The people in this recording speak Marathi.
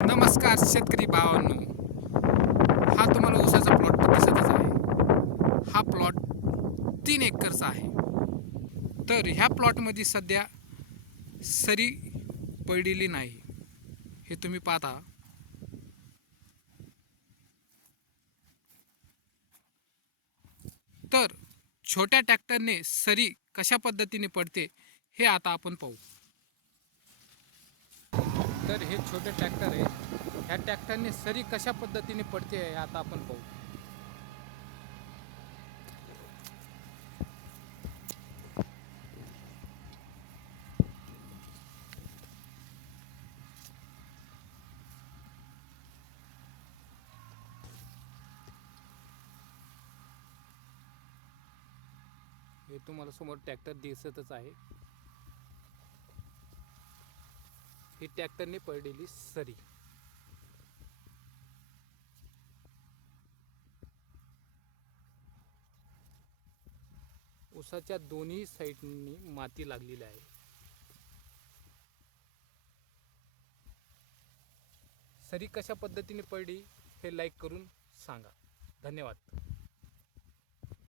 नमस्कार शेतकरी भावांनो. हा तुम्हाला ऊसाचा प्लॉट दिसतच आहे. हा प्लॉट तीन एकरचा आहे. तर ह्या प्लॉटमध्ये सध्या सरी पडलेली नाही. हे तुम्ही पाहता. तर छोट्या ट्रॅक्टरने सरी कशा पद्धतीने पडते हे आता आपण पाहू. तर हे छोटे ट्रॅक्टर आहे. ह्या ट्रॅक्टरने सरी कशा पद्धतीने पडते आहे आता आपण पाहू. हे तुम्हाला समोर ट्रॅक्टर दिसतच आहे. ही ट्रॅक्टरने पडलेली सरी. उसाच्या दोन्ही साईडनी माती लागलेली आहे. सरी कशा पद्धतीने पडली हे लाईक करून सांगा. धन्यवाद.